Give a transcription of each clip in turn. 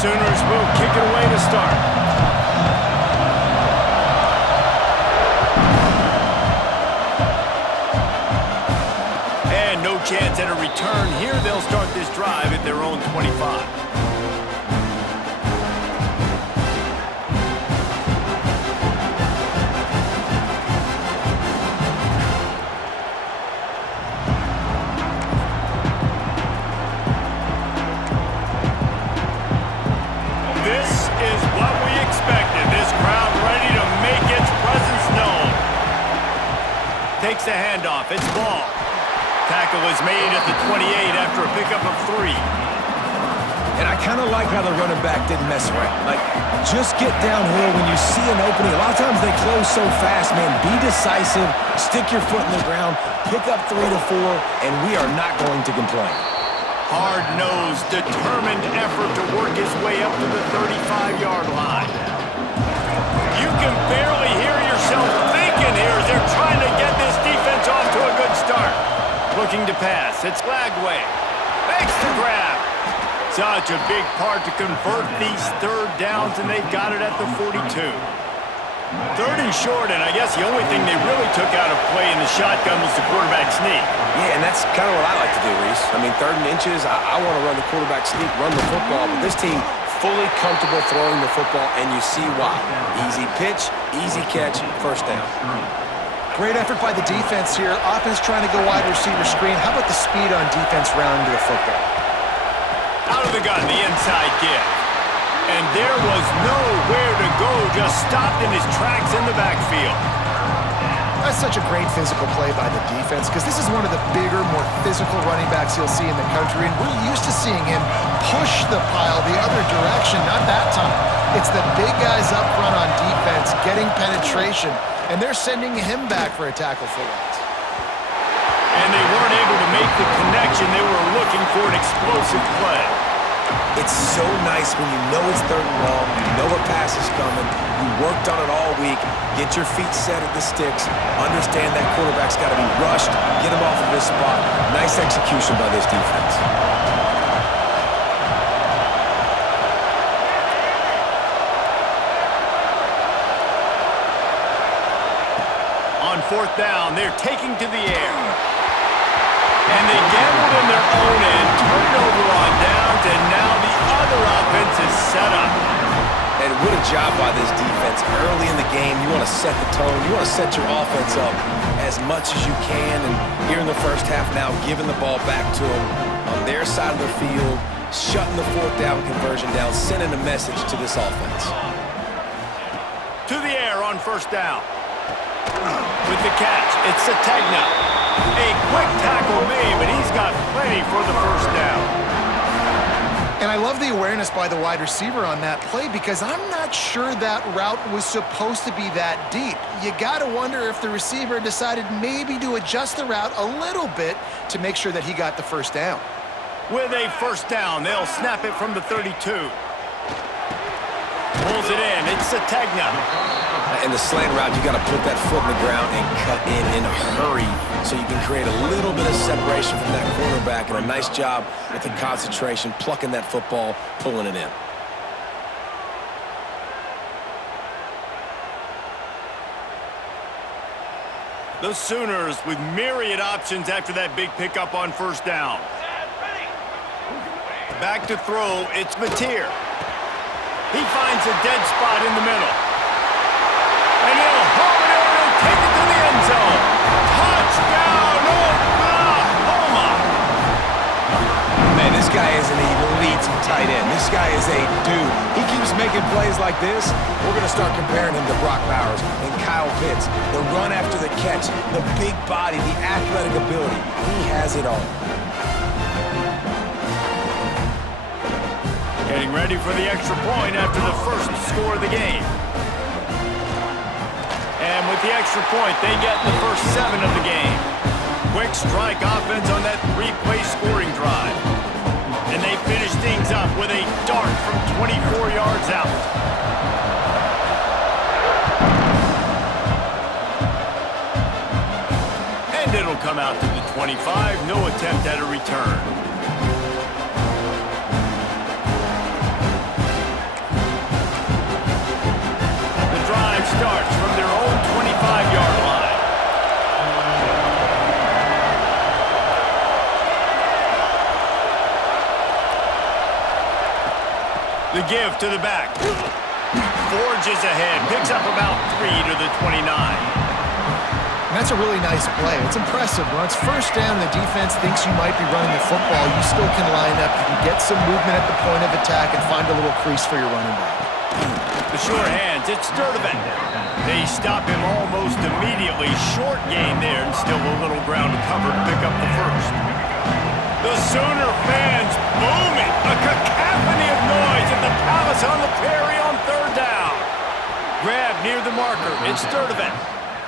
Sooners will kick it away to start. And no chance at a return here. They'll start this drive at their own 25. Takes the handoff. It's ball. Tackle is made at the 28 after a pickup of 3. And I kind of like how the running back didn't mess around. Like, just get downhill when you see an opening. A lot of times they close so fast, man. Be decisive. Stick your foot in the ground. Pick up 3 to 4, and we are not going to complain. Hard-nosed, determined effort to work his way up to the 35-yard line. You can barely hear yourself thinking here as they're trying to get this defense off to a good start. Looking to pass. It's Lagway. Makes the grab. Such a big part to convert these third downs, and they've got it at the 42. Third and short, and I guess the only thing they really took out of play in the shotgun was the quarterback sneak. Yeah, and that's kind of what I like to do, Reese. I mean, 3rd and inches, I want to run the quarterback sneak, run the football, but this team fully comfortable throwing the football, and you see why. Easy pitch, easy catch, first down. Great effort by the defense here. Offense trying to go wide receiver screen. How about the speed on defense rounding to the football? Out of the gun, the inside give. And there was nowhere to go, just stopped in his tracks in the backfield. That's such a great physical play by the defense because this is one of the bigger, more physical running backs you'll see in the country, and we're used to seeing him push the pile the other direction. Not that time. It's the big guys up front on defense getting penetration, and they're sending him back for a tackle for loss. And they weren't able to make the connection. They were looking for an explosive play. It's so nice when you know it's 3rd and long, you know a pass is coming, you worked on it all week, get your feet set at the sticks, understand that quarterback's got to be rushed, get him off of his spot. Nice execution by this defense. On 4th down, they're taking to the air. And they gambled in their own end, turn it over on downs, and now the other offense is set up. And what a job by this defense. Early in the game, you want to set the tone. You want to set your offense up as much as you can. And here in the first half now, giving the ball back to them on their side of the field, shutting the 4th down conversion down, sending a message to this offense. To the air on 1st down. With the catch, it's Sategna. A quick tackle made, but he's got plenty for the 1st down. And I love the awareness by the wide receiver on that play because I'm not sure that route was supposed to be that deep. You got to wonder if the receiver decided maybe to adjust the route a little bit to make sure that he got the 1st down. With a 1st down, they'll snap it from the 32. Pulls it in. It's Sategna. In the slant route, you got to put that foot in the ground and cut in a hurry so you can create a little bit of separation from that quarterback, and a nice job with the concentration, plucking that football, pulling it in. The Sooners with myriad options after that big pickup on 1st down. Back to throw, it's Mateer. He finds a dead spot in the middle. And he'll home it over and take it to the end zone. Touchdown, Oklahoma! Man, this guy is an elite tight end. This guy is a dude. He keeps making plays like this. We're going to start comparing him to Brock Bowers and Kyle Pitts. The run after the catch, the big body, the athletic ability. He has it all. Getting ready for the extra point after the first score of the game. And with the extra point, they get the first 7 of the game. Quick strike offense on that 3-play scoring drive. And they finish things up with a dart from 24 yards out. And it'll come out to the 25. No attempt at a return. The give to the back. Forges ahead. Picks up about 3 to the 29. And that's a really nice play. It's impressive. When it's first down and the defense thinks you might be running the football, you still can line up. You can get some movement at the point of attack and find a little crease for your running back. The sure hands. It's Sturdivant. They stop him almost immediately. Short gain there and still a little ground to cover to pick up the first. The Sooner fans booming. A cacophony of noise at the Palace on the Prairie on third down. Grab near the marker. It's Sturdivant.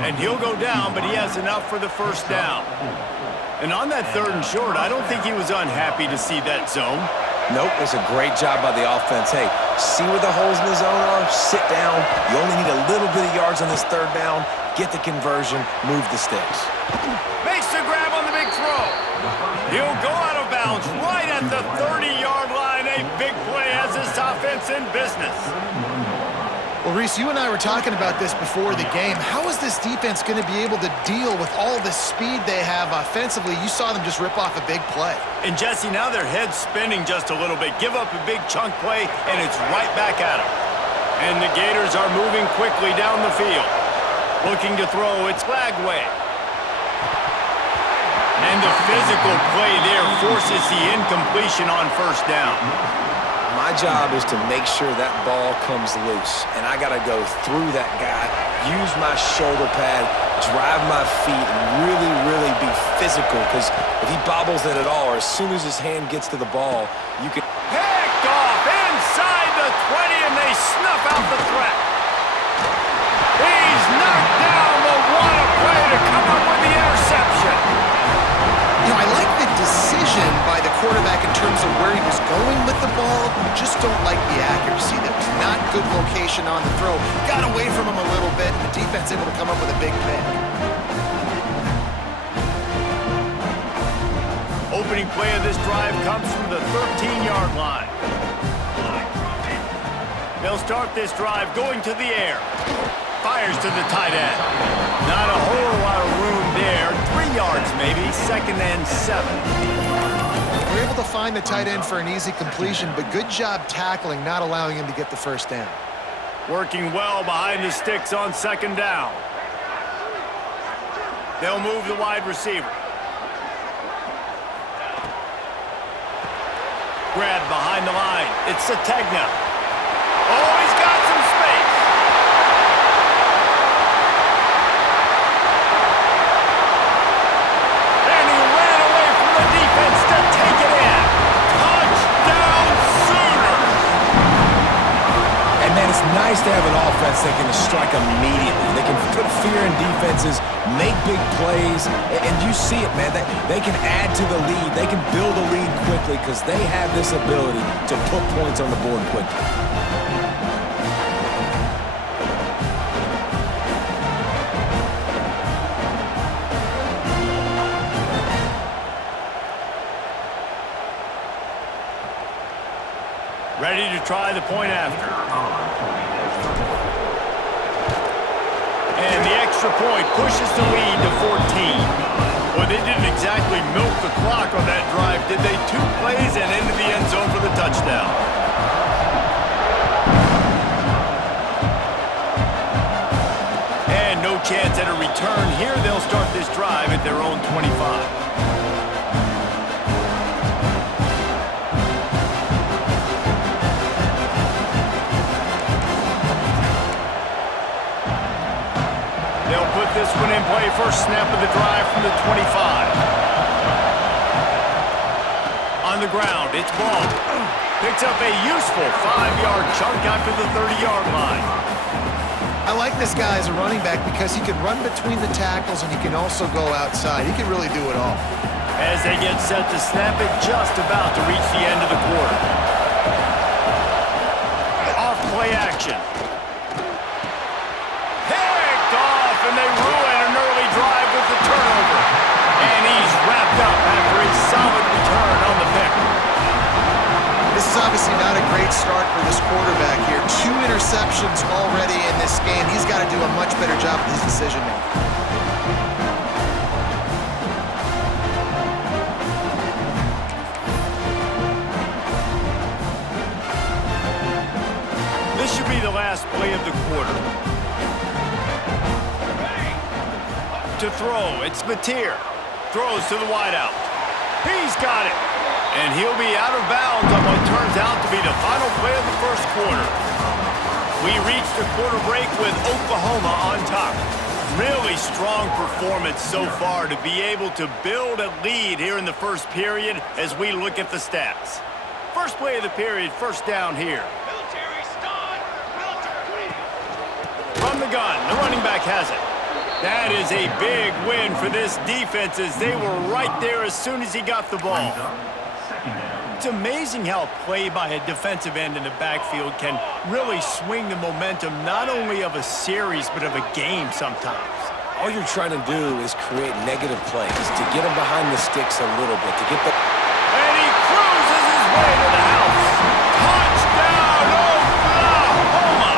And he'll go down, but he has enough for the first down. And on that 3rd and short, I don't think he was unhappy to see that zone. Nope, it's a great job by the offense. Hey, see where the holes in the zone are, sit down. You only need a little bit of yards on this 3rd down. Get the conversion, move the sticks. Makes the grab on the big throw. He'll go out of bounds right at the 30-yard line. A big play has this offense in business. Well, Reese, you and I were talking about this before the game. How is this defense going to be able to deal with all the speed they have offensively? You saw them just rip off a big play. And, Jesse, now their head's spinning just a little bit. Give up a big chunk play, and it's right back at them. And the Gators are moving quickly down the field. Looking to throw, it's Lagway. And the physical play there forces the incompletion on first down. My job is to make sure that ball comes loose, and I got to go through that guy, use my shoulder pad, drive my feet, and really, really be physical, because if he bobbles it at all, or as soon as his hand gets to the ball, you can... Picked off inside the 20, and they snuff out the threat. He's knocked down the one play to come up with the interception. You know, I like the decision by the quarterback in terms of where he was going with the ball. Just don't like the accuracy. That was not good location on the throw. Got away from him a little bit, and the defense able to come up with a big pick. Opening play of this drive comes from the 13-yard line. They'll start this drive going to the air. Fires to the tight end. Not a whole lot of room there. 3 yards maybe, 2nd and 7. We're able to find the tight end for an easy completion, but good job tackling, not allowing him to get the first down. Working well behind the sticks on 2nd down. They'll move the wide receiver. Grab behind the line. It's Sategna. Oh, he's got some space. And he ran away from the defense to take it in. Touchdown Sooners. And, man, it's nice to have an offense that can strike immediately. They can put fear in defenses, make big plays, and you see it, man. They can add to the lead. They can build a lead quickly because they have this ability to put points on the board quickly. Ready to try the point after. And the extra point pushes the lead to 14. Well, they didn't exactly milk the clock on that drive, did they? 2 plays and into the end zone for the touchdown. And no chance at a return here. They'll start this drive at their own 25. They'll put this one in play. First snap of the drive from the 25. On the ground, it's Ball. Picks up a useful 5-yard chunk after the 30-yard line. I like this guy as a running back because he can run between the tackles and he can also go outside. He can really do it all. As they get set to snap it, just about to reach the end of the quarter. Off play action. And they ruin an early drive with the turnover. And he's wrapped up after a solid return on the pick. This is obviously not a great start for this quarterback here. 2 interceptions already in this game. He's got to do a much better job with his decision-making. be the last play of the quarter. To throw, it's Mateer. Throws to the wideout. He's got it. And he'll be out of bounds on what turns out to be the final play of the first quarter. We reached the quarter break with Oklahoma on top. Really strong performance so far to be able to build a lead here in the first period as we look at the stats. First play of the period, first down here. From the gun, the running back has it. That is a big win for this defense as they were right there as soon as he got the ball. It's amazing how a play by a defensive end in the backfield can really swing the momentum not only of a series but of a game sometimes. All you're trying to do is create negative plays, to get them behind the sticks a little bit, to get the... And he cruises his way to the house. Touchdown, Oklahoma!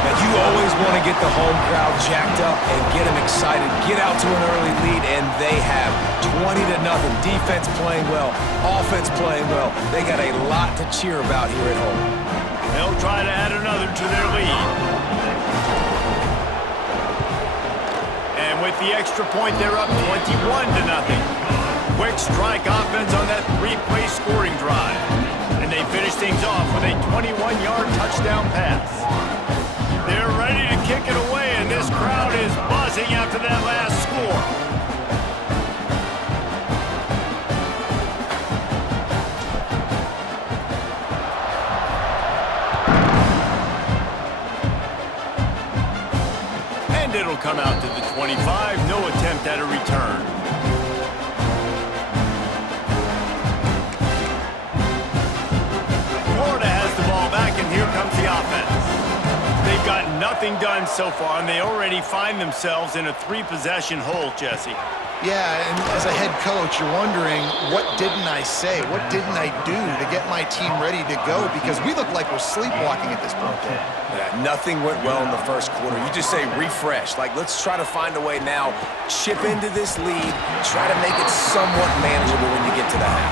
Now, you always want to get the home crowd jacked up and get them excited, get out to an early lead, and they have 20-0. Defense playing well, offense playing well. They got a lot to cheer about here at home. They'll try to add another to their lead. And with the extra point, they're up 21-0. Quick strike offense on that three-play scoring drive. And they finish things off with a 21-yard touchdown pass. They're ready to kick it away, and this crowd is buzzing after that last score. And it'll come out to the 25, no attempt at a return. Florida has the ball back, and here comes the offense. They've got nothing done so far, and they already find themselves in a three-possession hole, Jesse. Yeah, and as a head coach, you're wondering, what didn't I say? What didn't I do to get my team ready to go? Because we look like we're sleepwalking at this point. Yeah, nothing went well in the first quarter. You just say refresh. Like, let's try to find a way now, chip into this lead, try to make it somewhat manageable when you get to the half.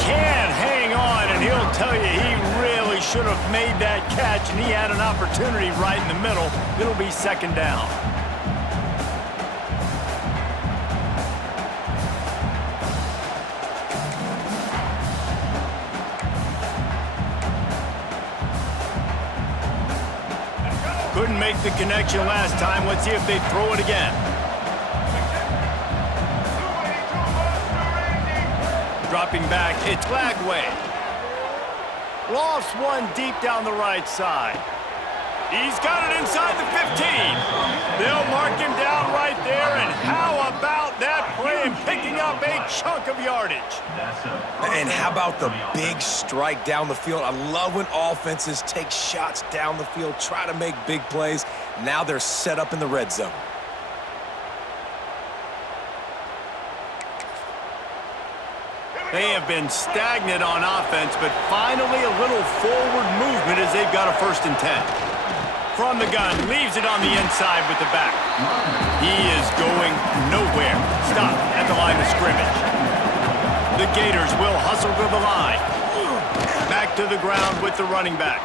Can hang on, and he'll tell you he really should have made that catch, and he had an opportunity right in the middle. It'll be second down. Couldn't make the connection last time. Let's see if they throw it again. Dropping back, it's Lagway. Lofts one deep down the right side. He's got it inside the 15. They'll mark him down right there, and how about that play and picking up a chunk of yardage? And how about the big strike down the field? I love when offenses take shots down the field, try to make big plays. Now they're set up in the red zone. They have been stagnant on offense, but finally a little forward movement as they've got a 1st and 10. From the gun, leaves it on the inside with the back. He is going nowhere. Stop at the line of scrimmage. The Gators will hustle to the line. Back to the ground with the running back.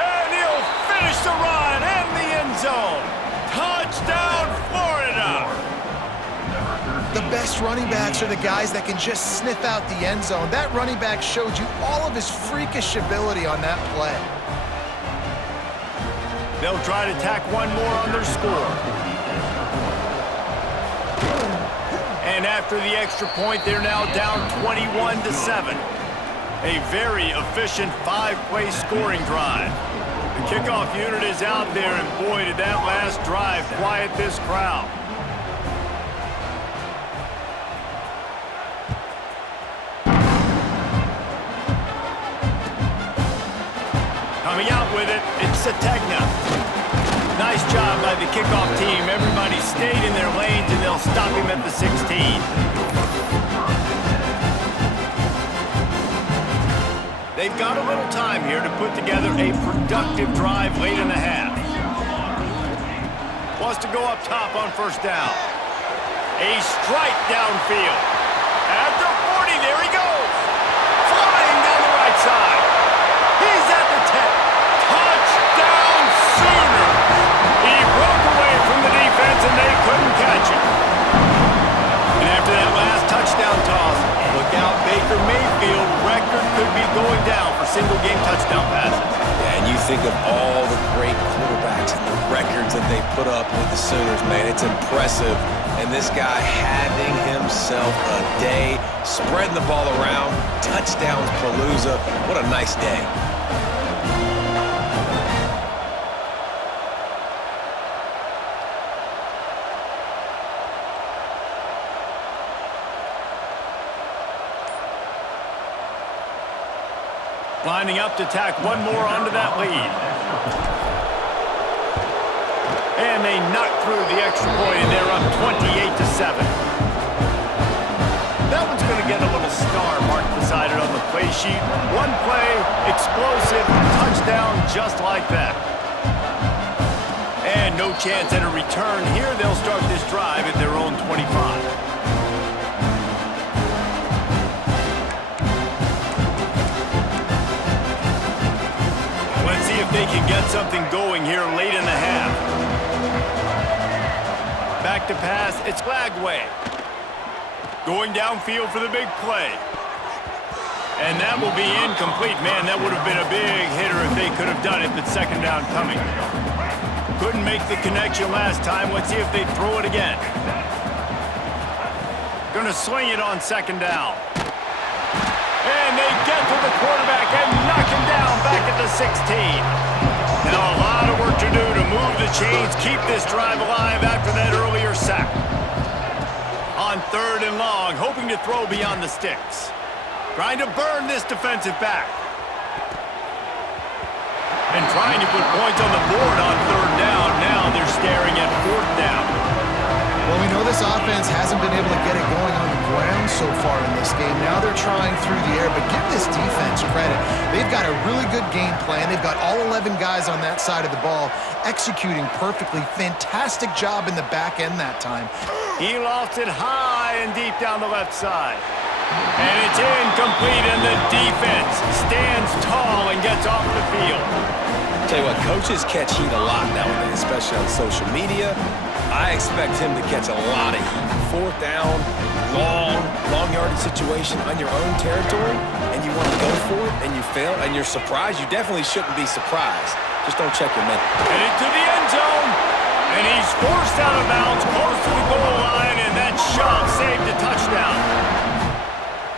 And he'll finish the run and the end zone. Touchdown, Florida! The best running backs are the guys that can just sniff out the end zone. That running back showed you all of his freakish ability on that play. They'll try to tack one more on their score. And after the extra point, they're now down 21-7. A very efficient 5-play scoring drive. The kickoff unit is out there, and boy, did that last drive quiet this crowd. Coming out with it, it's Sategna. Nice job by the kickoff team. Everybody stayed in their lanes, and they'll stop him at the 16. They've got a little time here to put together a productive drive late in the half. Wants to go up top on 1st down. A strike downfield. At the 40, there he goes. Flying down the right side. He's at the 10. single-game touchdown passes. Yeah, and you think of all the great quarterbacks and the records that they put up with the Sooners, man. It's impressive. And this guy having himself a day, spreading the ball around, touchdowns palooza. What a nice day. Lining up to tack one more onto that lead. And they knock through the extra point, and they're up 28-7. That one's going to get a little star marked beside it on the play sheet. One play, explosive, touchdown, just like that. And no chance at a return here. They'll start this drive at their own 25. Let's see if they can get something going here late in the half. Back to pass, it's Lagway. Going downfield for the big play. And that will be incomplete. Man, that would have been a big hitter if they could have done it, but second down coming. Couldn't make the connection last time. Let's see if they throw it again. Gonna swing it on second down. And they get to the quarterback and knock him down back at the 16. Now a lot of work to do to move the chains, keep this drive alive after that earlier sack. On third and long, hoping to throw beyond the sticks. Trying to burn this defensive back. And trying to put points on the board on third down. Now they're staring at fourth down. Well, we know this offense hasn't been able to get it going on the ground so far in this game. Now they're trying through the air, but give this defense credit. They've got a really good game plan. They've got all 11 guys on that side of the ball executing perfectly. Fantastic job in the back end that time. He lofts it high and deep down the left side. And it's incomplete, and the defense stands tall and gets off the field. Tell you what, coaches catch heat a lot nowadays, especially on social media. I expect him to catch a lot of heat. Fourth down, long yardage situation on your own territory, and you want to go for it, and you fail, and you're surprised. You definitely shouldn't be surprised. Just don't check your mental. And into the end zone, and he's forced out of bounds close to the goal line, and that shove saved a touchdown.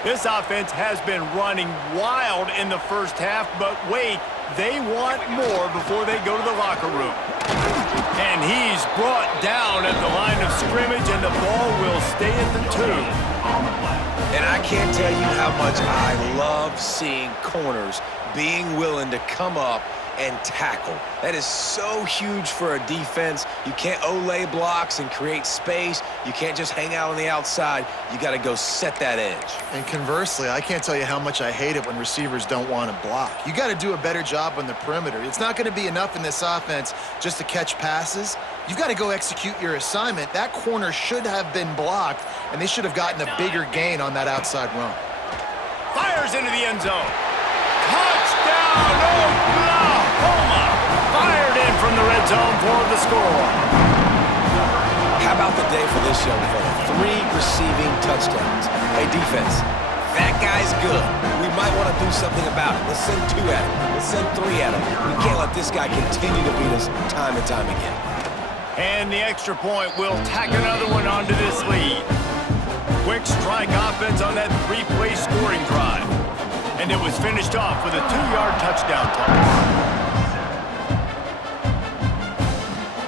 This offense has been running wild in the first half, but wait, they want more before they go to the locker room. And he's brought down at the line of scrimmage, and the ball will stay at the 2. And I can't tell you how much I love seeing corners being willing to come up and tackle. That is so huge for a defense. You can't Olay blocks and create space. You can't just hang out on the outside. You got to go set that edge. And conversely, I can't tell you how much I hate it when receivers don't want to block. You got to do a better job on the perimeter. It's not going to be enough in this offense just to catch passes. You've got to go execute your assignment. That corner should have been blocked, and they should have gotten a bigger gain on that outside run. Fires into the end zone. Touchdown, Oklahoma! Fired in from the red zone for the score. How about the day for this young fella? 3 receiving touchdowns. Hey, defense, that guy's good. We might want to do something about it. Let's send 2 at him. Let's send 3 at him. We can't let this guy continue to beat us time and time again. And the extra point will tack another one onto this lead. Quick strike offense on that 3-play scoring drive. And it was finished off with a 2-yard touchdown toss.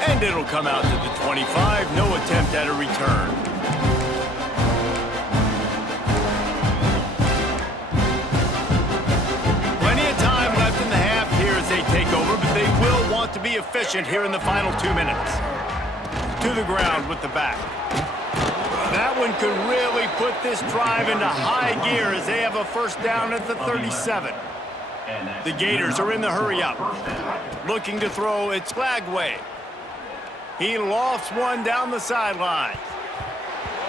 And it'll come out to the 25. No attempt at a return. Plenty of time left in the half here as they take over, but they will want to be efficient here in the final 2 minutes. To the ground with the back. That one could really put this drive into high gear as they have a first down at the 37. The Gators are in the hurry-up. Looking to throw, it's Lagway. He lofts one down the sideline.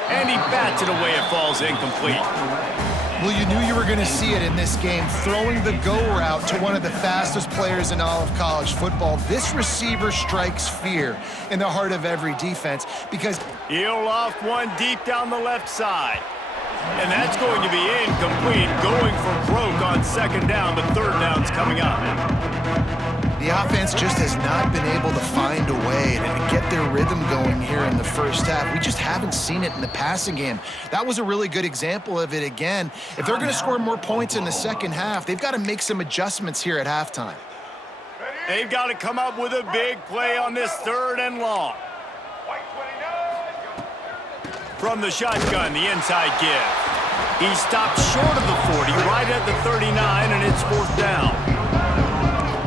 And he bats it away. It falls incomplete. Well, you knew you were going to see it in this game, throwing the go route to one of the fastest players in all of college football. This receiver strikes fear in the heart of every defense because he'll loft one deep down the left side. And that's going to be incomplete, going for broke on second down, but third down coming up. The offense just has not been able to find a way to get their rhythm going here in the first half. We just haven't seen it in the passing game. That was a really good example of it again. If they're going to score more points in the second half, they've got to make some adjustments here at halftime. They've got to come up with a big play on this 3rd and long. From the shotgun, the inside give. He stopped short of the 40, right at the 39, and it's 4th down.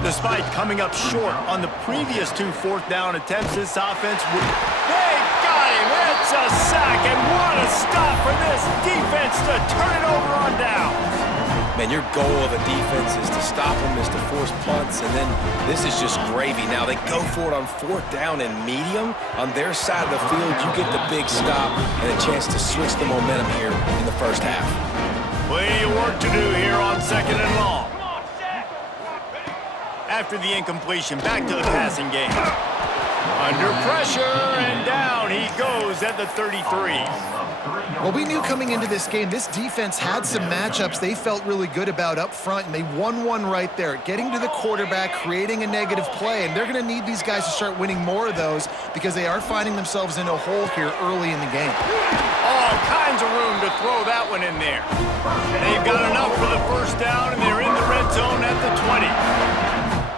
Despite coming up short on the previous 2 4th down attempts, this offense would... They got him! It's a sack, and what a stop for this defense to turn it over on downs. Man, your goal of a defense is to stop them, is to force punts, and then this is just gravy. Now they go for it on 4th down and medium. On their side of the field, you get the big stop and a chance to switch the momentum here in the first half. Plenty of work to do here on 2nd and long. After the incompletion, back to the passing game. Under pressure, and down he goes at the 33. Well, we knew coming into this game, this defense had some matchups they felt really good about up front, and they won one right there, getting to the quarterback, creating a negative play, and they're going to need these guys to start winning more of those because they are finding themselves in a hole here early in the game. All kinds of room to throw that one in there. They've got enough for the 1st down, and they're in the red zone at the 20.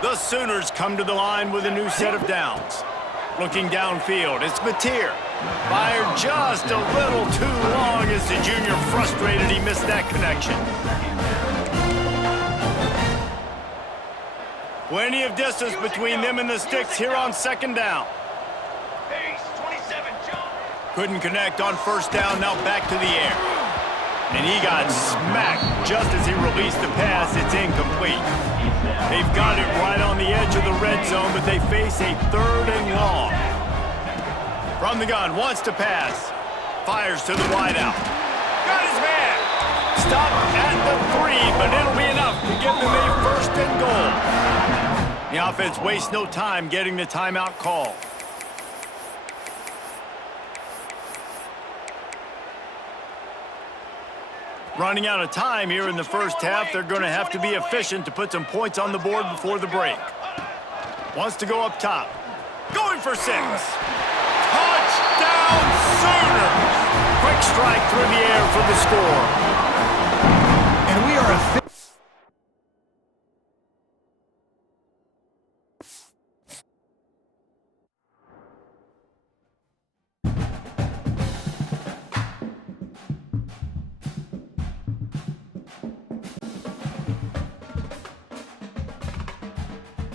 The Sooners come to the line with a new set of downs. Looking downfield, it's Mateer. Fired just a little too long as the junior frustrated he missed that connection. Plenty of distance between them and the sticks here on 2nd down. Couldn't connect on 1st down, now back to the air. And he got smacked just as he released the pass. It's incomplete. They've got it right on the edge of the red zone, but they face a 3rd and long. From the gun, wants to pass. Fires to the wideout. Got his man. Stopped at the 3, but it'll be enough to give them a 1st and goal. The offense wastes no time getting the timeout call. Running out of time here in the first half, they're going to have to be efficient to put some points on the board before the break. Wants to go up top. Going for 6. Touchdown Sooners! Quick strike through the air for the score. And we are